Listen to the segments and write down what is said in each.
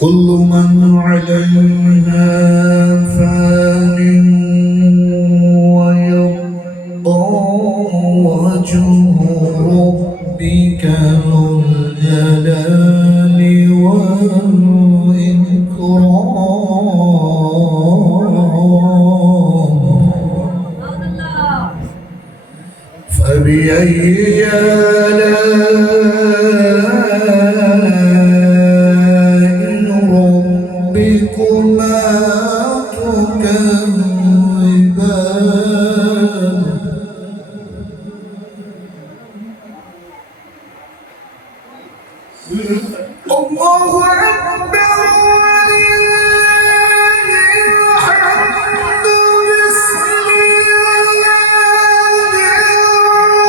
كل من عليها فان ويبقى وجه ربك ذو الجلال والإكرام فبأي آلاء ربكما تكذبان الله أكبر ولله الحمد بسم الله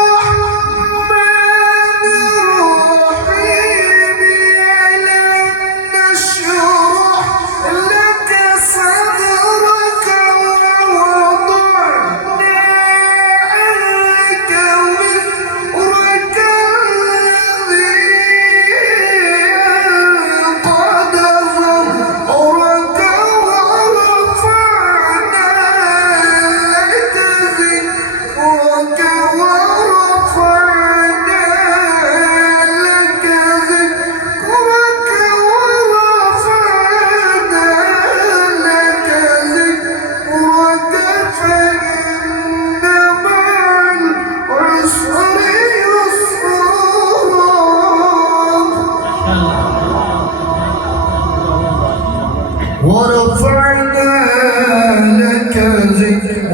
الرحمن الرحيم ألم نشرح لك صدرك ووضعنا عنك وزرك ورفعنا لك ذكرك